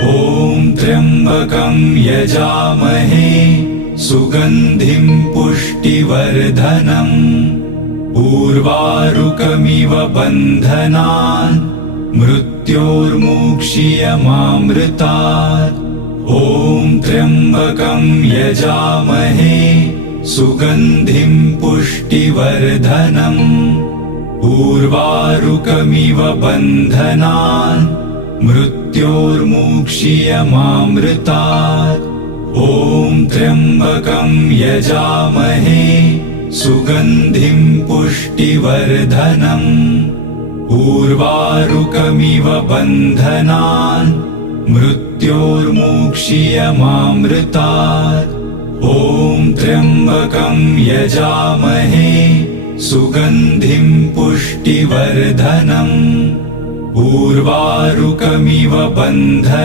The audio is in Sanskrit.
ॐ त्र्यम्बकं यजामहे सुगन्धिं पुष्टिवर्धनम् उर्वारुकमिव बन्धनान् मृत्योर्मुक्षीयमामृतात्। ॐ त्र्यम्बकं यजामहे सुगन्धिं पुष्टिवर्धनम् उर्वारुकमिव बन्धनान् मृत्योर्मुक्षीयमामृतात्। ॐ त्र्यम्बकं यजामहे सुगन्धिं पुष्टिवर्धनम् उर्वारुकमिव बन्धनान् मृत्योर्मुक्षीयमामृतात्। ॐ त्र्यम्बकं यजामहे सुगन्धिं पुष्टिवर्धनम् उर्वारुकमिव बन्धनान्